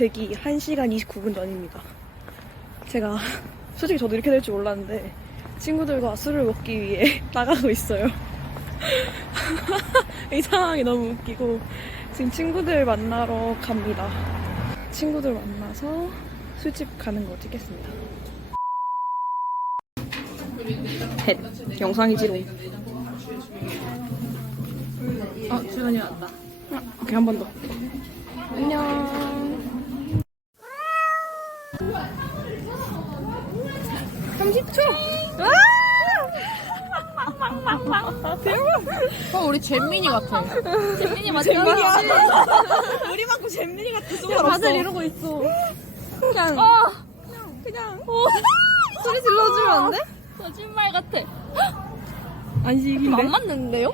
11월 1일 대기 1시간 29분 전입니다. 제가 솔직히 저도 이렇게 될 줄 몰랐는데 친구들과 술을 먹기 위해 나가고 있어요. 이 상황이 너무 웃기고 지금 친구들 만나러 갑니다. 친구들 만나서 술집 가는 거 찍겠습니다. 헷 영상이지롱. 어, 주연이 왔다. 아, 오케이 한 번 더. 안녕. 어, 우리 잼민이 같아. 잼민이 맞죠? 우리만큼 잼민이 같은 소 다들 이러고 있어. 그냥 아, 그냥 소리 질러주면 안 돼? 거짓말 같아. 좀 안식인데 안 맞는데요?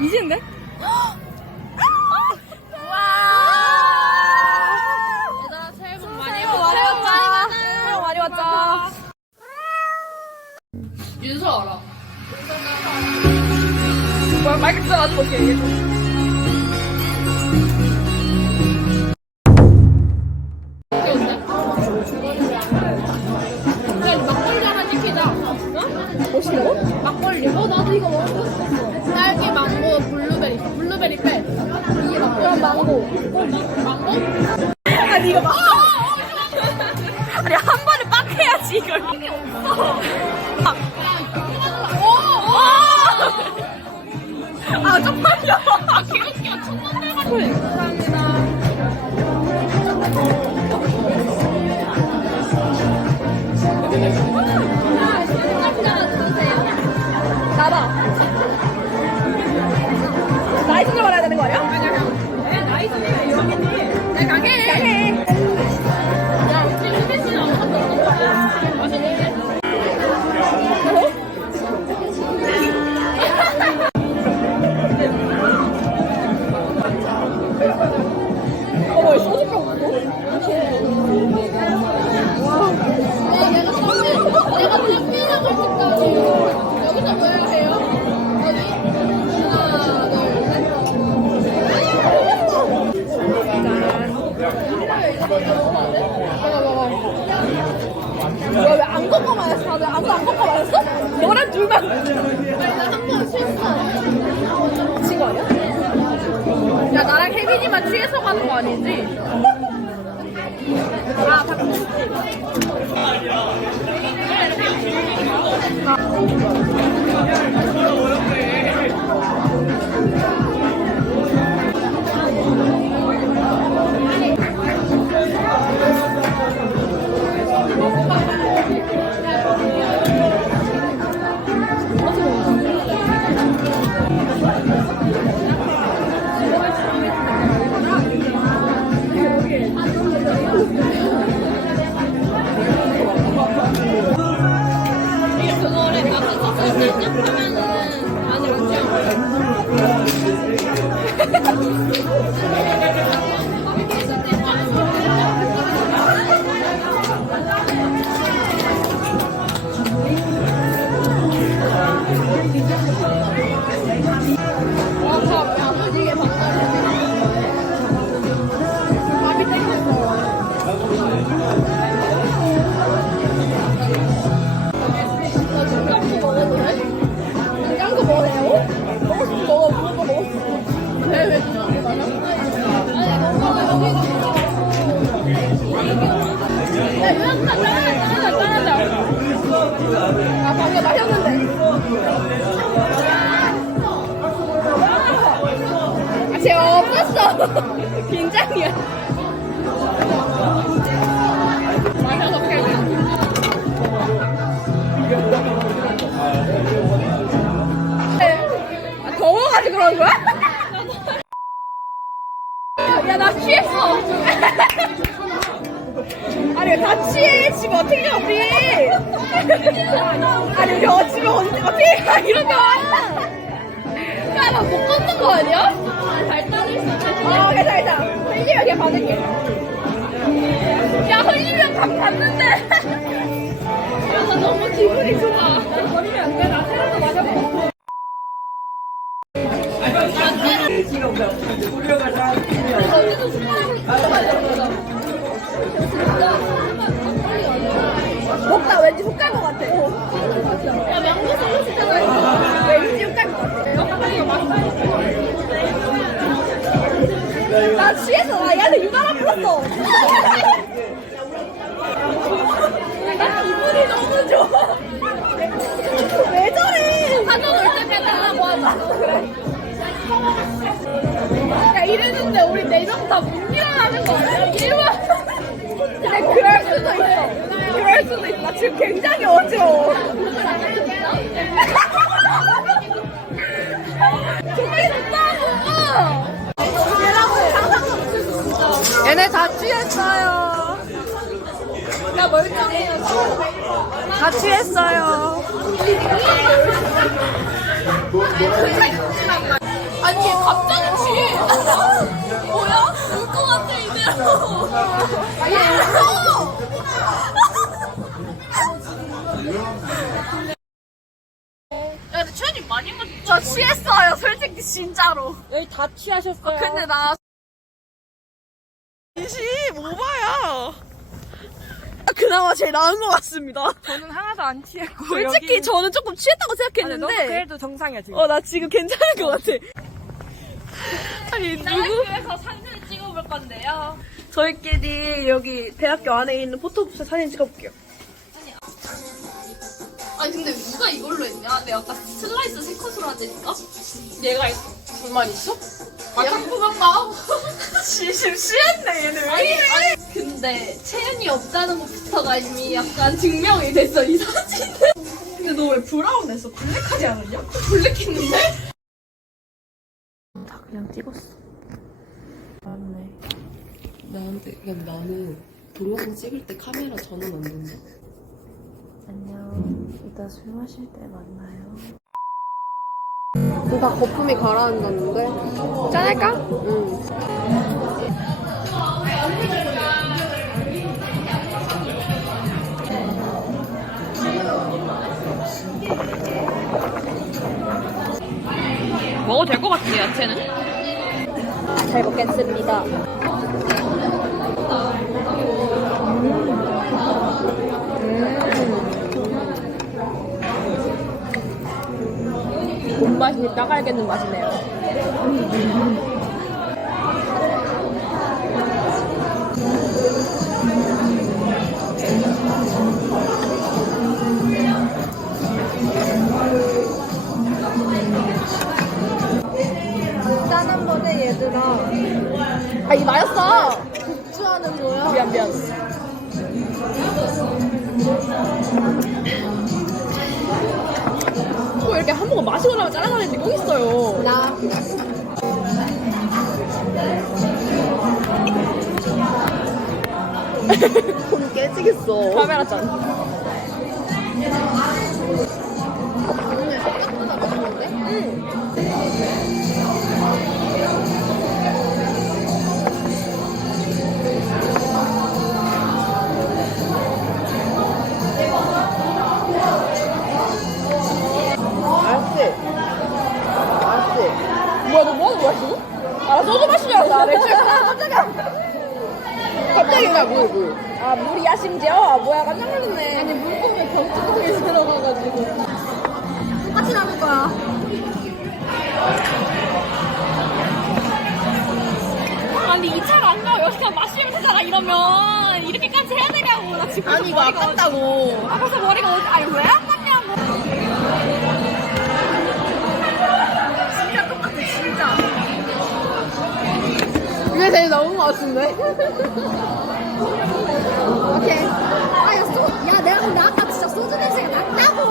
이제인데? 얘들아, 새해 복 많이 새해 복 많이 받자. 새해 복 많이 받자. 윤서 알아. 뭐야 마이크 진짜 가지고 올게 얘기해줘. 그냥 막걸리 하나 시키자. 멋있는 거? 막걸리. 어, 나도 이거 먹었어. 딸기, 망고, 블루베리. 블루베리 빼. 이게 막걸리. 망고. 망고? 야, 나랑 혜빈이만 취해서 가는 거 아니지? 아, 닭꼬 아, 방금 마셨는데. 긴장이야. 패 아, 더워가지고 그런 거야? 야, 나 취했어. 아니 왜다 취해 지금 어떻게 우리 아니 우리 어 지금 언제 어떻게 가 이런 거 야, 나못 걷는 거 아니야? 발단을 수 야 흘리면 감 받는데 야나 너무 기분이 좋아 버리면 안돼 나 테라도 맞아보고 지금 올려가자 언니도 출발하고 있어 먹다. 왠지 속갈것 같아 야 망고 솔로 진짜 맛있어 불렀어. 나 기분이 너무 좋아. 왜 저래? 한번 올 때까지 하고 하자. 야 이랬는데 우리 네명 다못 일어나는 거 아니야? 일만. 근데 그럴 수도 있어. 그럴 수도 있어. 나 지금 굉장히 어지러워. 다 취했어요. 아니 갑자기 취해. 뭐야? 울것 같아 이대로. 야, 근데 최현이 많이 먹. 저 취했어요, 솔직히 진짜로. 여기 다 취하셨어요. 아, 근데 나. 이시 오바야. 아, 그나마 제일 나은 것 같습니다. 저는 하나도 안 취했고. 솔직히 저는 조금 취했다고 아니, 생각했는데. 너도 그래도 정상이야 지금. 어, 나 지금 괜찮은 것 같아. 아니, 누구? 학교에서 사진을 찍어볼 건데요. 저희끼리 여기 대학교 안에 있는 포토부스 사진 찍어볼게요. 아니 근데 누가 이걸로 했냐? 내가 아까 슬라이스 세 컷으로 하자니까? 얘가 했어. 불만 있어? 아 상품한가? 지금 취했네, 얘는. 아니, 아니 근데 채연이 없다는 것부터가 이미 약간 증명이 됐어 이 사진은 근데 너 왜 브라운 했어? 블랙하지 않았냐? 블랙했는데? 다 그냥 찍었어. 맞네. 나한테 그냥 나는 동영상 찍을 때 카메라 전원 안 된다. 안녕. 이따 술 마실 때 만나요. 다 거품이 가라앉았는데. 짠할까? 응. 먹어도 될 것 같지 야채는? 잘 먹겠습니다. 본맛이 나갈겠는 맛이네요. 짠 얘들아. 아, 이 맞았어! 복주하는 거야. 미안, 미안. 꼭 이렇게 한 모금 마시고 나면 짜증나는 일이 꼭 있어요. 나. 폰 깨지겠어. 카메라 짠. 알았지? 지금? 아, 나 소주 마시려고 나 맥주 깜짝이야. 갑자기 나 물, 물. 아, 물이야, 심지어? 아, 뭐야, 깜짝 놀랐네. 아니, 물통에 병뚜껑에 들어가가지고. 똑같이 나눌 거야. 아니 이 차를 안 가고 여기서 마시면 되잖아 이러면 이렇게까지 해야 되냐고 나 지금 아니, 이거 머리가 아깝다고. 아 벌써 머리가 어디 아니 왜 아깝 나은 것 같은데? 오케이. 아, 야, 소, 야, 내가 근데 아까 진짜 소주 냄새가 났다고.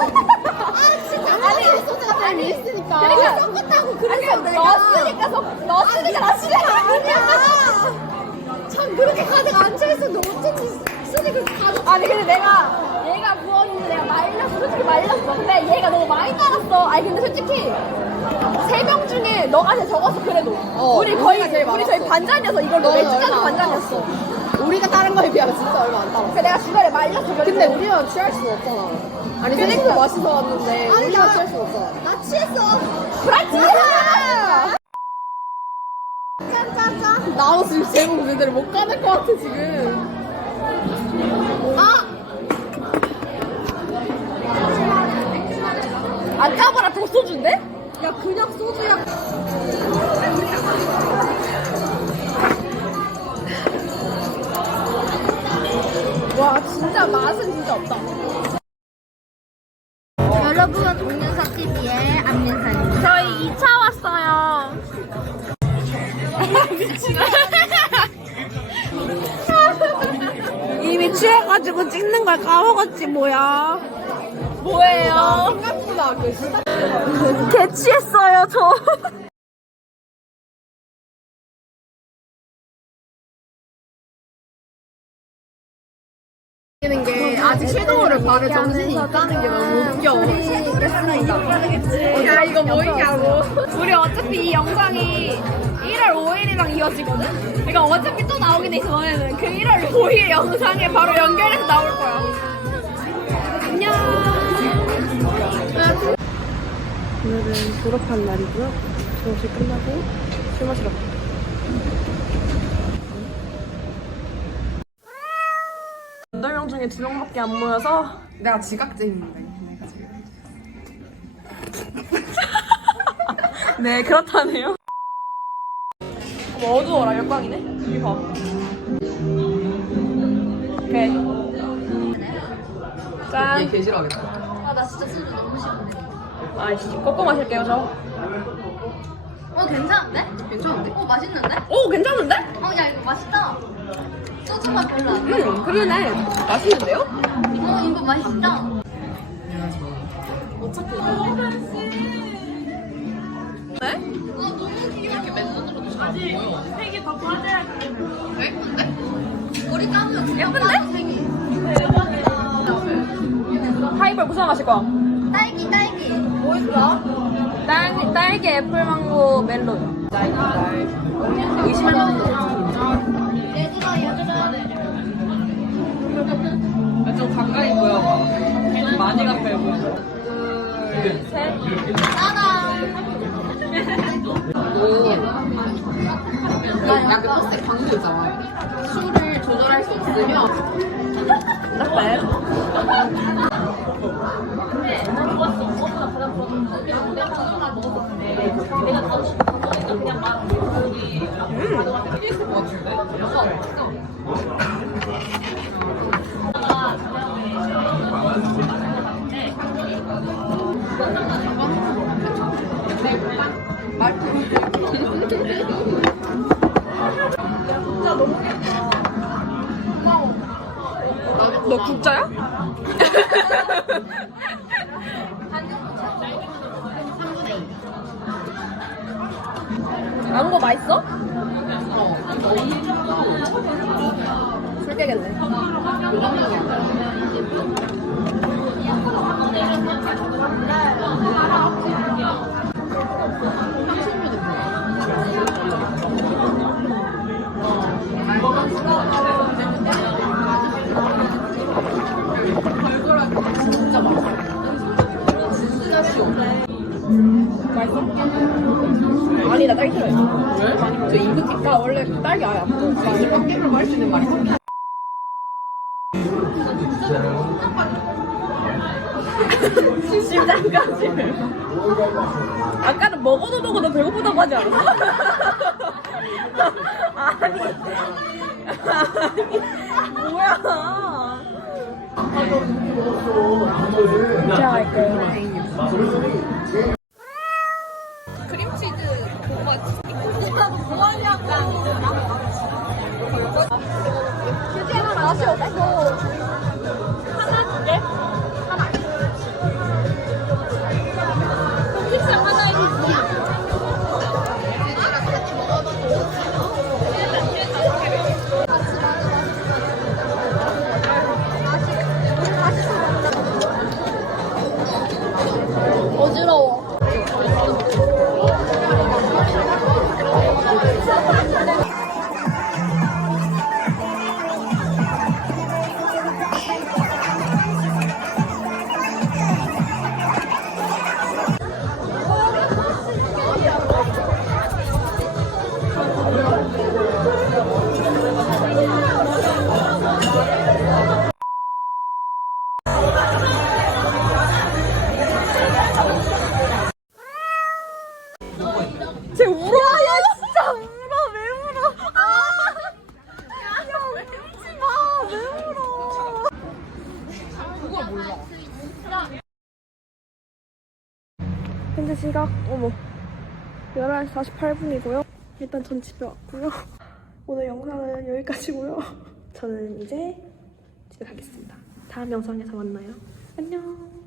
아, 진짜. 아니, 소주가 잘 있으니까. 그러니까 섞었다고, 그래서 내가. 넣었으니까, 섞, 넣었으니까 나시가 아니야. 참, 그렇게 가득 앉아있었는데 어쩐지 그렇게 가득. 아니 근데 내가 얘가 부었는데 내가 말렸어 솔직히 말렸어 근데 얘가 너무 많이 따랐어 아니 근데 솔직히 너한테 적어서 그래도 어, 우리 거의 우리가 제일 우리 저희 반장이어서 이걸로 어, 맥주잔도 반장이었어 우리가 다른 거에 비하면 진짜 얼마 안 남았어. 그래 내가 주변에 말렸어. 근데 우리는 취할 수는 없잖아. 아니 그러니까. 맛있어 왔는데 아니, 우리가 나- 취할 수 없잖아. 나 취했어. 브라치야! 짠짠짠. 나도 지금 제목 그대로 못 가는 것 같아 지금. 아! 아까보다 더 소주인데? 야 그냥 소주야. 와 진짜 맛은 진짜 없다. 여러분 동영상 TV의 안민사입니다. 저희 2차 왔어요. 이미 취해가지고 찍는 걸 까먹었지 뭐야. 뭐예요? 생각보다 그 시다. 개취했어요 저. 는게 아직 섀도우를 바를 정신이 있다는 게 너무 웃겨. 야 이거 뭐이냐고. 우리 어차피 이 영상이 1월 5일이랑 이어지거든. 그러니까 어차피 또돼 있어 너네는 그 1월 5일 영상에 바로 연결해서 나올 거야. 안녕. 오늘은 졸업한 날이고요. 졸업식 끝나고 술 마시러 갑니다. 명 중에 두 명밖에 안 모여서 내가 지각쟁입니다. 내가 지금. 네 그렇다네요. 어머, 어두워라 역광이네. 여기 봐. 오케이. 짠. 개 싫어하겠다. 아 나 진짜 소주 너무 싫은데. 아이씨, 꺾어 마실게요 저. 어 괜찮은데? 괜찮은데? 어 맛있는데? 오 괜찮은데? 어 야 이거 맛있다. 소주 맛 별로 안 나. 응, 그러네. 맛있는데요? 어 이거 맛있다. 우리 까면 예쁜데? 하이볼 무슨 마실 거야? 딸기 딸기. 뭐 있어? 딸기, 딸기 애플 망고 멜론. 의심할 만한 거. 얘들아 얘들아. 좀 가까이 보여봐. 많이 가까이 보여. 약간 버스에 방주잖아. 술을 조절할 수 없으면 너 국자야? 망고 맛있어? 술 깨겠네. 아니 나 딸기 좋아해. 왜? 저 이거 나 원래 딸기 아예 안 먹어. 나 이거 깨물 말수 있는 말이 있어. 심장까지. 아까는 먹어도 먹어도 배고프다고 하지 않았어? 아니. 아니. 뭐야. 자, 할게요. 휴지는 맛이 없어. 11시 48분이고요. 일단 전 집에 왔고요. 오늘 영상은 여기까지고요. 저는 이제 집에 가겠습니다. 다음 영상에서 만나요. 안녕.